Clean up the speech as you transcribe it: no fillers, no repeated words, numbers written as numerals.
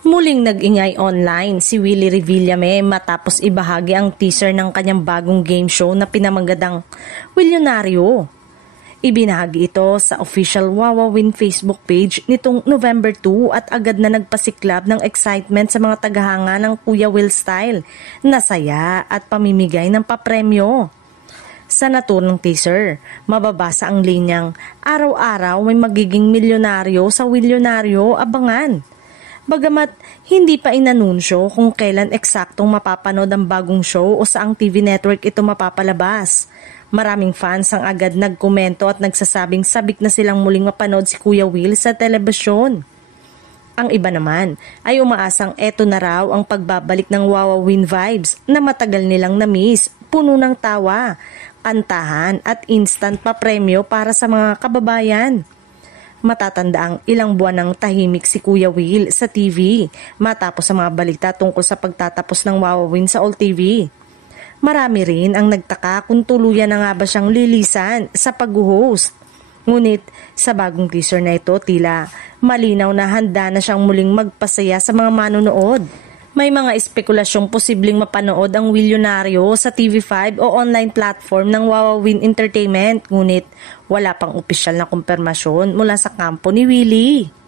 Muling nag-ingay online si Willie Revillame matapos ibahagi ang teaser ng kanyang bagong game show na pinamagatang Willionario. Ibinahagi ito sa official Wowowin Facebook page nitong November 2 at agad na nagpasiklab ng excitement sa mga tagahanga ng Kuya Will style na saya at pamimigay ng papremyo. Sa naturang teaser, mababasa ang linyang araw-araw may magiging milyonaryo sa Willionario, abangan. Bagamat hindi pa inanunsyo kung kailan eksaktong mapapanood ang bagong show o saang TV network ito mapapalabas, maraming fans ang agad nagkomento at nagsasabing sabik na silang muling mapanood si Kuya Will sa telebisyon. Ang iba naman ay umaasang eto na raw ang pagbabalik ng Wowowin vibes na matagal nilang na-miss, puno ng tawa, kantahan at instant pa premyo para sa mga kababayan. Matatanda ang ilang buwan ng tahimik si Kuya Will sa TV matapos sa mga balita tungkol sa pagtatapos ng Wowowin sa All TV. Marami rin ang nagtaka kung tuluyan na nga ba siyang lilisan sa pag-host. Ngunit sa bagong teaser na ito tila malinaw na handa na siyang muling magpasaya sa mga manonood. May mga espekulasyong posibleng mapanood ang Willionario sa TV5 o online platform ng Wowowin Entertainment, ngunit wala pang opisyal na kumpirmasyon mula sa kampo ni Willie.